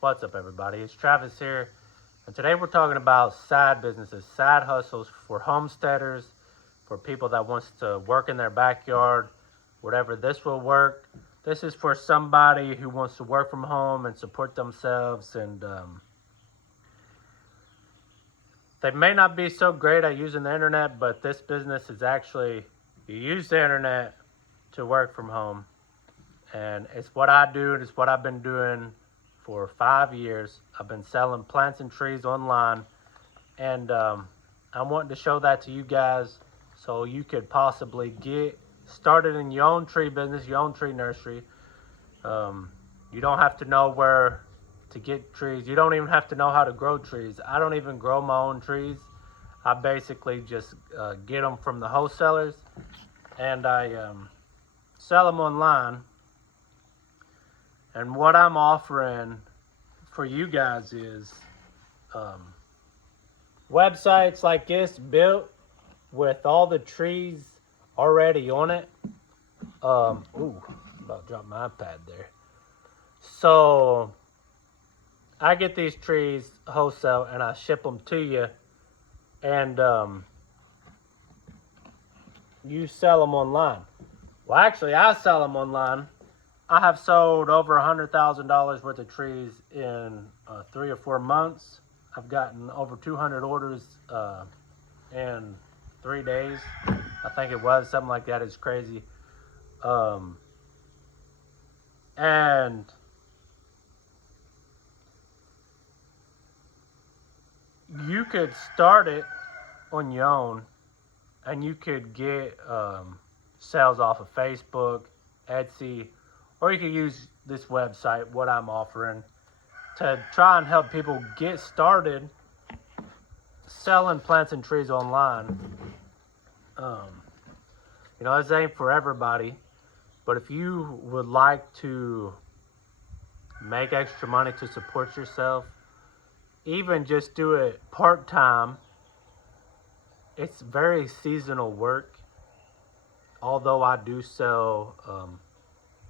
What's up, everybody? It's Travis here, and today we're talking about side businesses, side hustles for homesteaders, for people that wants to work in their backyard, whatever. This will work. This is for somebody who wants to work from home and support themselves, and they may not be so great at using the internet, but this business is actually, you use the internet to work from home, and it's what I do, and it's what I've been doing for 5 years. I've been selling plants and trees online, and I'm wanting to show that to you guys so you could possibly get started in your own tree business, your own tree nursery. You don't have to know where to get trees. You don't even have to know how to grow trees. I don't even grow my own trees. I basically just get them from the wholesalers, and I sell them online. And what I'm offering for you guys is websites like this built with all the trees already on it. Ooh, about to drop my iPad there. So I get these trees wholesale and I ship them to you, and you sell them online. Well, actually, I sell them online. I have sold over $100,000 worth of trees in 3 or 4 months. I've gotten over 200 orders in 3 days. I think it was something like that. It's crazy. And you could start it on your own, and you could get sales off of Facebook, Etsy, or you could use this website, what I'm offering, to try and help people get started selling plants and trees online. This ain't for everybody, but if you would like to make extra money to support yourself, even just do it part-time, it's very seasonal work. Although I do sell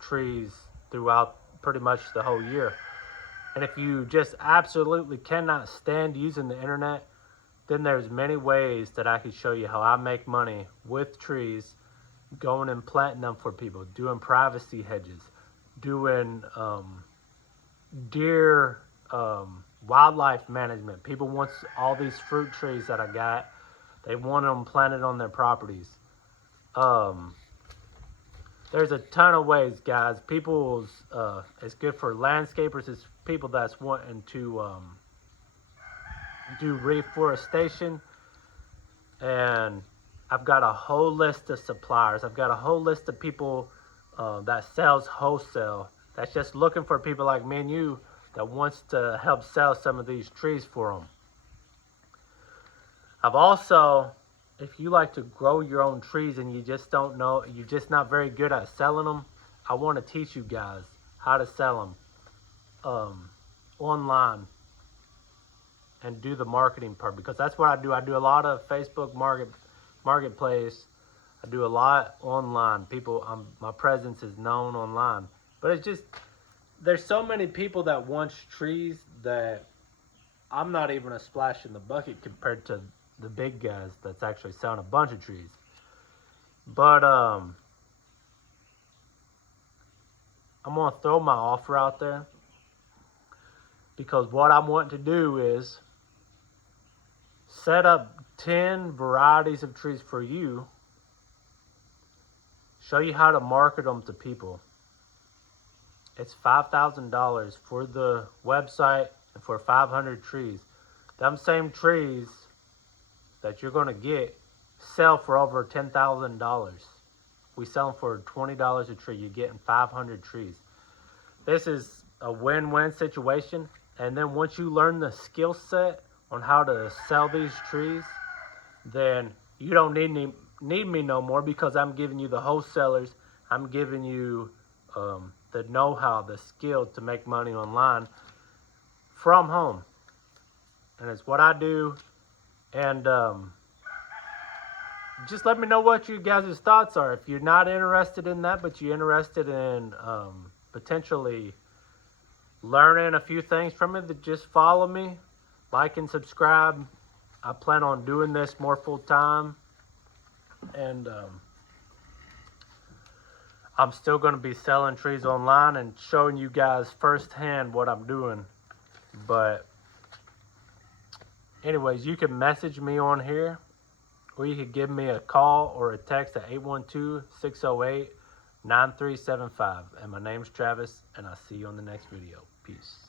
trees throughout pretty much the whole year. And if you just absolutely cannot stand using the internet, then there's many ways that I can show you how I make money with trees, going and planting them for people, doing privacy hedges, doing deer wildlife management. People want all these fruit trees that I got. They want them planted on their properties. There's a ton of ways, guys. It's good for landscapers. It's people that's wanting to do reforestation. And I've got a whole list of suppliers. I've got a whole list of people that sells wholesale. That's just looking for people like me and you that wants to help sell some of these trees for them. I've also, if you like to grow your own trees and you just don't know, you're just not very good at selling them, I want to teach you guys how to sell them online and do the marketing part, because that's what I do. I do a lot of Facebook marketplace. I do a lot online. My presence is known online, but it's just, there's so many people that want trees that I'm not even a splash in the bucket compared to the big guys that's actually selling a bunch of trees. But I'm gonna throw my offer out there, because what I'm wanting to do is set up 10 varieties of trees for you, show you how to market them to people. It's $5,000 for the website and for 500 trees. Them same trees that you're going to get sell for over $10,000. We sell them for $20 a tree. You're getting 500 trees. This is a win-win situation. And then once you learn the skill set on how to sell these trees, then you don't need me no more, because I'm giving you the wholesalers. I'm giving you the know-how, the skill to make money online from home. And it's what I do. And just let me know what you guys' thoughts are. If you're not interested in that, but you're interested in potentially learning a few things from it, then just follow me, like and subscribe. I plan on doing this more full time, and I'm still going to be selling trees online and showing you guys firsthand what I'm doing. But anyways, you can message me on here, or you can give me a call or a text at 812-608-9375. And my name's Travis, and I'll see you on the next video. Peace.